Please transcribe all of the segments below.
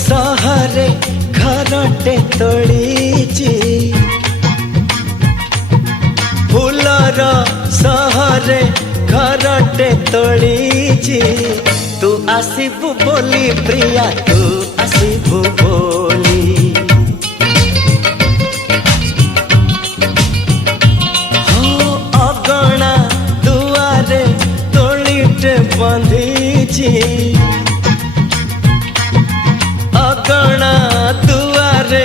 सहरे घरटे तोड़ीची फूलर सहरे घरटे तोड़ीची तू आसीबु बोली प्रिया तू आसीबु बोली हो अगणा दुआरे तोड़ीटे बंधीची अगणा दुआरे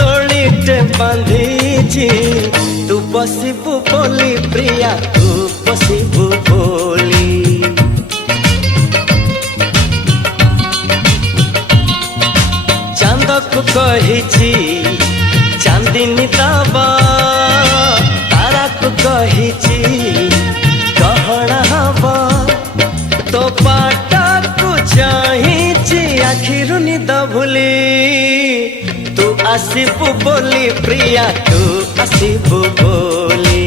तोड़ीटे बंधीची तू बसिबु बोली प्रिया तू बसिबु बोली चांदक कहिची चांदिनी दबा तारा को कहिची गहना हवा तो पाटा को चाहिची आखिरु निद भूली तू आसीबु बोली प्रिया तू आसीबु बोली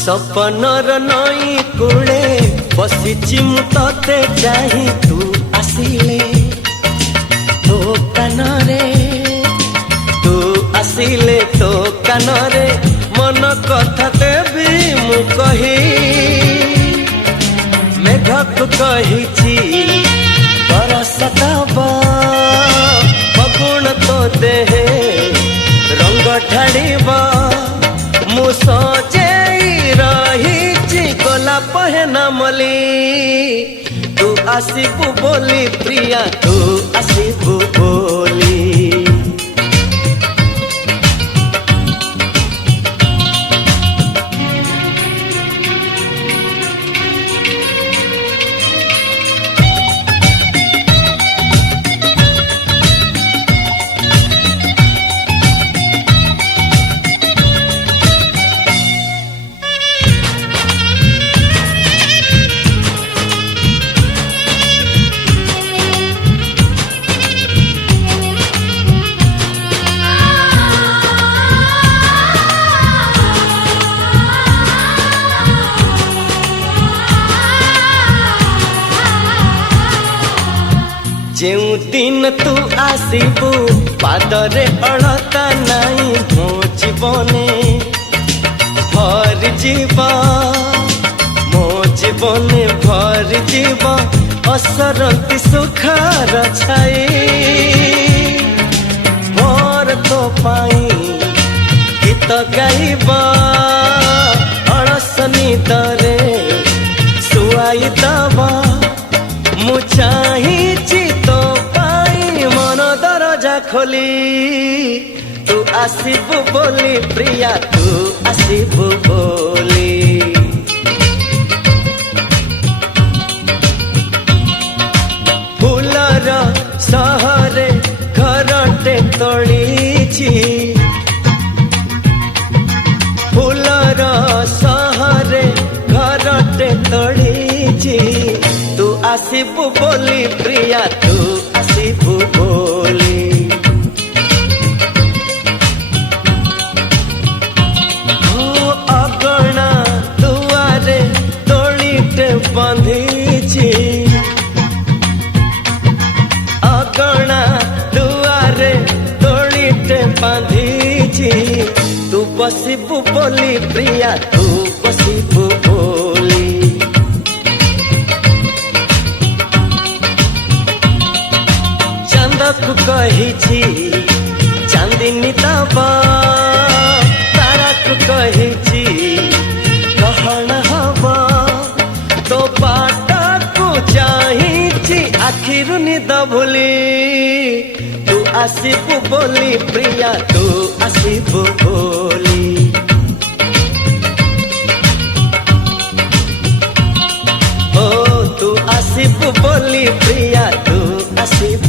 सपनर नई कूले बसिची मु तते चाही तू आसिले तो कानरे तू आसिले तो कानरे मन कथा देवी मु कही मेघक कहिची बरसतबा फगुण तो देहे रंग ढाड़ीबा मु सजे रही गोला पहना मली तू आसीबु बोली प्रिया तू आसीबु बोली जेउ दिन तू आसीबु पादरे अड़ता नाई मो जीवने भर जीवा मो जीवने भर जीवा असरती सुखार छाई मोर तो पाई गीत गाइबा अड़स निदरे सुआई दबा मु चाहिची तो पाई मन दरजा खोली तू आसीबु बोली प्रिया तू आसीबु बोली फूलर सहरे घरटे तोड़ीची फूलर सहरे घरटे तोड़ीची तू आसीबु बोली प्रिया तू आसीबु बोली हो अगणा दुआरे तोड़ीटे बंधीची अगणा दुआरे तोड़ीटे बंधीची तू बसिबु बोली प्रिया तू बसिबु बोली चांदक कहिची चांदिनी दबा तारा को कहिची गहना हवा तो पाटा को चाहिची आखिरु निद भूली तू ଆସିବୁ ବୋଲି ପ୍ରିୟା ତୁ ଆସିବୁ ବୋଲି ଓ ତୁ ଆସିବୁ ବୋଲି ପ୍ରିୟା ତୁ ଆସିବୁ